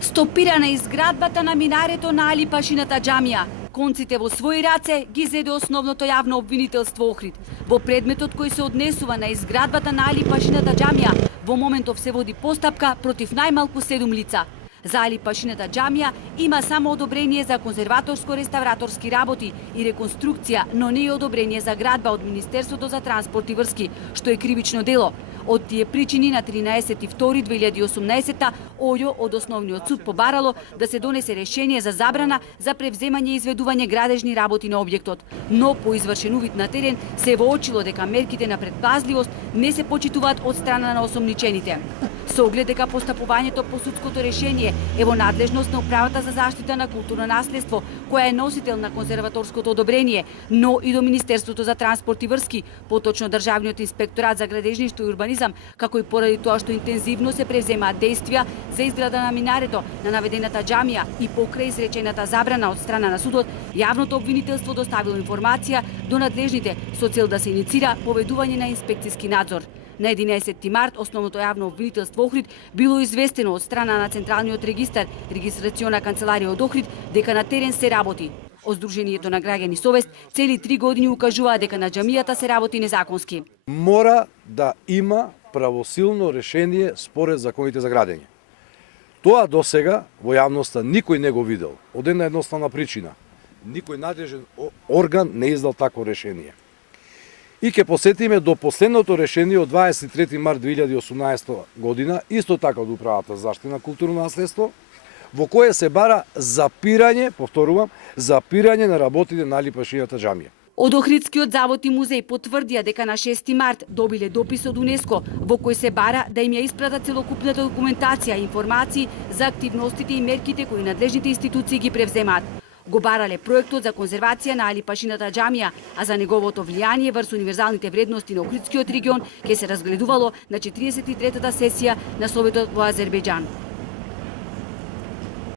Стопирана изградбата на минарето на Али Пашината џамија. Конците во своји раце ги зеде основното јавно обвинителство Охрид. Во предметот кој се однесува на изградбата на Али Пашината џамија, во моментов се води постапка против најмалку 7 лица. За Али Пашината џамија има само одобрение за конзерваторско-реставраторски работи и реконструкција, но не и одобрение за градба од Министерството за транспорт и врски, што е кривично дело. Од тие причини на 13.2.2018 ОЈО од Основниот суд побарало да се донесе решение за забрана за превземање и изведување градежни работи на објектот. Но по извршен увид на терен се воочило дека мерките на предпазливост не се почитуваат од страна на осомничените. Со оглед дека постапувањето по судското решение е во надлежност на Управата за заштита на културно наследство, која е носител на конзерваторското одобрение, но и до Министерството за транспорт и врски, поточно Државниот инспекторат за градежништво и урбанизам, како и поради тоа што интензивно се превземаат действија за изграда на минарето на наведената џамија и покрај изречената забрана од страна на судот, јавното обвинителство доставило информација до надлежните со цел да се иницира поведување на инспекциски надзор. На 11 март основното јавно обвинителство Охрид било известено од страна на Централниот регистар, регистрациона канцеларија од Охрид, дека на терен се работи. Од Сдруженијето на граѓани Совест цели 3 години укажуваа дека на џамијата се работи незаконски. Мора да има правосилно решение според законите за градење. Тоа досега во јавноста никој не го видел. Од една едноставна причина. Никој надлежен орган не издал такво решение. И ќе посетиме до последното решение од 23 март 2018 година, исто така од Управата за заштита на културно наследство, во кое се бара запирање, повторувам, запирање на работите на Али Пашината џамија. Од Охридскиот завод и музеј потврдија дека на 6 март добиле допис од УНЕСКО во кој се бара да им ја испратат целокупната документација и информации за активностите и мерките кои надлежните институции ги превземаат. Го барале проектот за конзервација на Али Пашината џамија, а за неговото влијание врз универзалните вредности на Охридскиот регион ќе се разгледувало на 43-та сесија на Советот во Азербејџан.